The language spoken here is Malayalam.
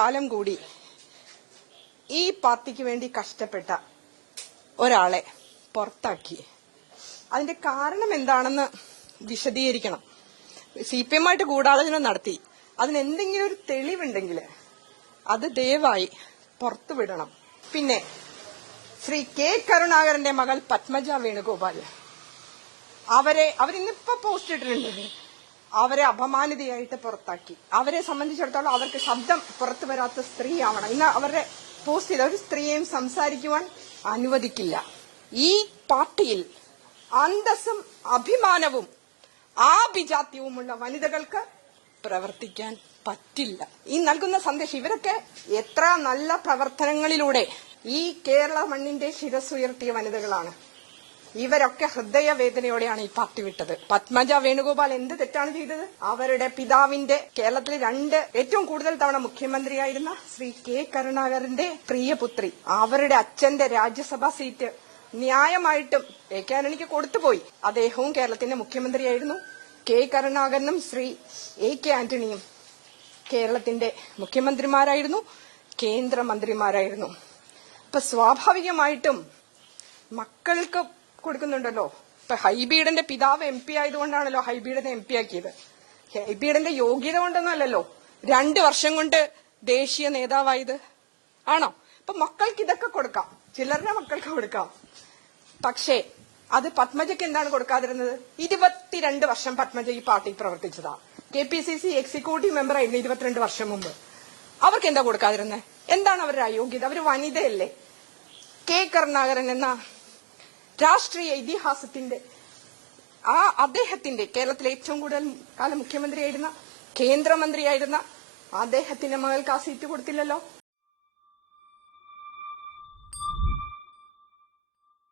കാലം കൂടി ഈ പാർട്ടിക്ക് വേണ്ടി കഷ്ടപ്പെട്ട ഒരാളെ പുറത്താക്കി. അതിന്റെ കാരണം എന്താണെന്ന് വിശദീകരിക്കണം. CPM ആയിട്ട് ഗൂഢാലോചന നടത്തി. അതിനെന്തെങ്കിലും ഒരു തെളിവുണ്ടെങ്കിൽ അത് ദയവായി പുറത്തുവിടണം. പിന്നെ ശ്രീ കെ കരുണാകരന്റെ മകൾ പത്മജ വേണുഗോപാൽ അവരിന്നിപ്പോ പോസ്റ്റ് ഇട്ടിട്ടുണ്ട്. അവരെ അപമാനിതയായിട്ട് പുറത്താക്കി. അവരെ സംബന്ധിച്ചിടത്തോളം അവർക്ക് ശബ്ദം പുറത്തു വരാത്ത സ്ത്രീയാവണം. ഇന്ന് അവരുടെ പോസ്റ്റ് ചെയ്ത ഒരു സ്ത്രീയെയും സംസാരിക്കുവാൻ അനുവദിക്കില്ല. ഈ പാർട്ടിയിൽ അന്തസ്സും അഭിമാനവും ആഭിജാത്യവുമുള്ള വനിതകൾക്ക് പ്രവർത്തിക്കാൻ പറ്റില്ല. ഈ നൽകുന്ന സന്ദേശം, ഇവരൊക്കെ എത്ര നല്ല പ്രവർത്തനങ്ങളിലൂടെ ഈ കേരള മണ്ണിന്റെ ശിരസ്സുയർത്തിയ വനിതകളാണ്. ഇവരൊക്കെ ഹൃദയവേദനയോടെയാണ് ഈ പാർട്ടി വിട്ടത്. പത്മജ വേണുഗോപാൽ എന്ത് തെറ്റാണ് ചെയ്തത്? അവരുടെ പിതാവിന്റെ കേരളത്തിലെ ഏറ്റവും കൂടുതൽ തവണ മുഖ്യമന്ത്രിയായിരുന്ന ശ്രീ കെ കരുണാകരന്റെ പ്രിയപുത്രി, അവരുടെ അച്ഛന്റെ രാജ്യസഭാ സീറ്റ് ന്യായമായിട്ടും കെ ആന്റണിക്ക് കൊടുത്തുപോയി. അദ്ദേഹവും കേരളത്തിന്റെ മുഖ്യമന്ത്രിയായിരുന്നു. കെ കരുണാകരനും ശ്രീ കെ ആന്റണിയും കേരളത്തിന്റെ മുഖ്യമന്ത്രിമാരായിരുന്നു, കേന്ദ്രമന്ത്രിമാരായിരുന്നു. അപ്പൊ സ്വാഭാവികമായിട്ടും മക്കൾക്ക് കൊടുക്കുന്നുണ്ടല്ലോ. ഇപ്പൊ ഹൈബീഡന്റെ പിതാവ് MP ആയതുകൊണ്ടാണല്ലോ ഹൈബീഡിനെ MP ആക്കിയത്. ഹൈബീഡന്റെ യോഗ്യത കൊണ്ടൊന്നും അല്ലല്ലോ 2 വർഷം കൊണ്ട് ദേശീയ നേതാവായത്. ആണോ? ഇപ്പൊ മക്കൾക്ക് ഇതൊക്കെ കൊടുക്കാം, ചിലരുടെ മക്കൾക്ക് കൊടുക്കാം. പക്ഷേ അത് പത്മജയ്ക്ക് എന്താണ് കൊടുക്കാതിരുന്നത്? 22 വർഷം പത്മജ ഈ പാർട്ടി പ്രവർത്തിച്ചതാ. KPCC എക്സിക്യൂട്ടീവ് മെമ്പർ ആയിരുന്നു 22 വർഷം മുമ്പ്. അവർക്ക് എന്താ കൊടുക്കാതിരുന്നത്? എന്താണ് അവരുടെ അയോഗ്യത? അവർ വനിതയല്ലേ? കെ കരുണാകരൻ എന്ന രാഷ്ട്രീയ ഇതിഹാസത്തിന്റെ അദ്ദേഹത്തിന്റെ കേരളത്തിലെ ഏറ്റവും കൂടുതൽ കാലം മുഖ്യമന്ത്രിയായിരുന്ന, കേന്ദ്രമന്ത്രിയായിരുന്ന അദ്ദേഹത്തിന്റെ മകൾക്ക് ആ സീറ്റ് കൊടുത്തില്ലല്ലോ.